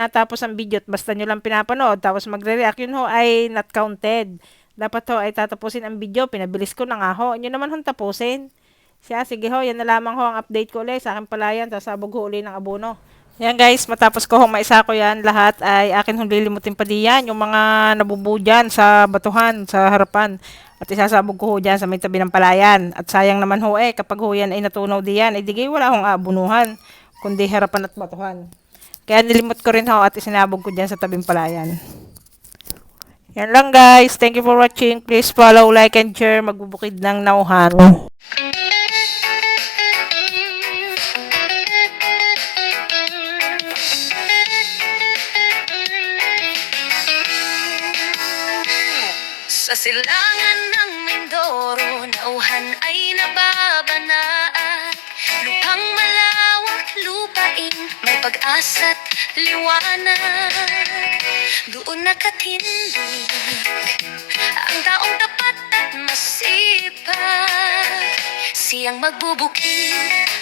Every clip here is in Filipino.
natapos ang video at basta nyo lang pinapanood tapos magre-react, yun ho ay not counted. Dapat ho ay tatapusin ang video, pinabilis ko na nga ho. Yun naman ho tapusin. Siya, sige ho, yan na lamang ho ang update ko ulit sa aking palayan, sasabog ho uli ng abono. Yan guys, matapos ko hong maisa ko yan, lahat ay akin hong lilimutin pa diyan, yung mga nabubuo dyan sa batuhan, sa harapan. At isasabog ko ho dyan sa may tabi ng palayan. At sayang naman ho kapag ho yan ay natunaw diyan, ay digay wala hong abunuhan, kundi harapan at batuhan. Kaya nilimot ko rin ho at isinabog ko dyan sa tabing palayan. Yan lang guys, thank you for watching. Please follow, like, and share. Magbubukid ng nauhan. Sa silangan ng Mindoro, nauhan ay nababanat. Lupang malawak, lupain, may pag-asa't liwanag. Doon nakatindig ang taong tapat at masipag. Siyang magbubukid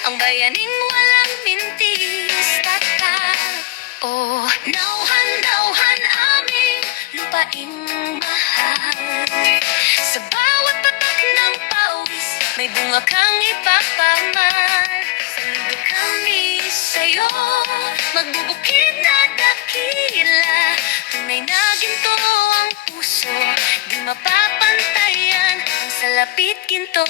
ang bayaning walang mintis. Tatak, oh, nauhan, nauhan aming lupaing mahal. Sa bawat patak ng pawis, may bunga kang ipapamahal. Saludo kami sa'yo, magbubukid na dakila. Tunay na ginto ang puso, di mapapantayan ang salapit ginto.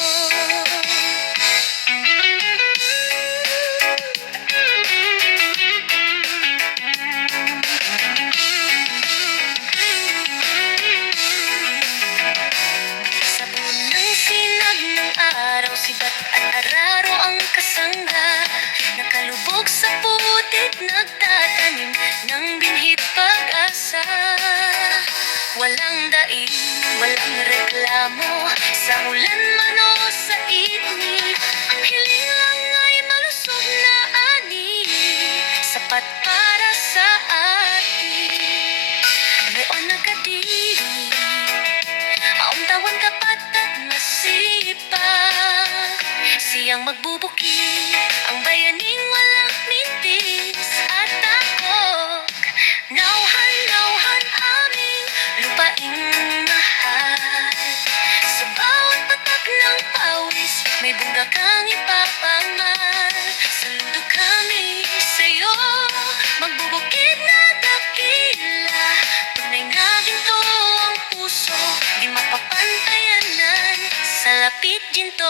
Sibat at araro ang kasangga, nakalubog sa putik, nagtatanim ng binhit pag-asa. Walang daig, walang reklamo, sa ulan man o sa init. Ang hiling lang ay malusog na ani, sapat para sa atin. Ngayon nagkadilig, ang tawan tapat at masipag. Siyang magbubukid ang bayaning walang mintis at takot. Nauhan, nauhan aming lupaing mahal. Sa bawat patak ng pawis, may bunga kang ipapamahal. Saludo kami sa'yo, magbubukid na dakila. Tunay na ginto ang puso, di mapapantayanan sa lapit ginto.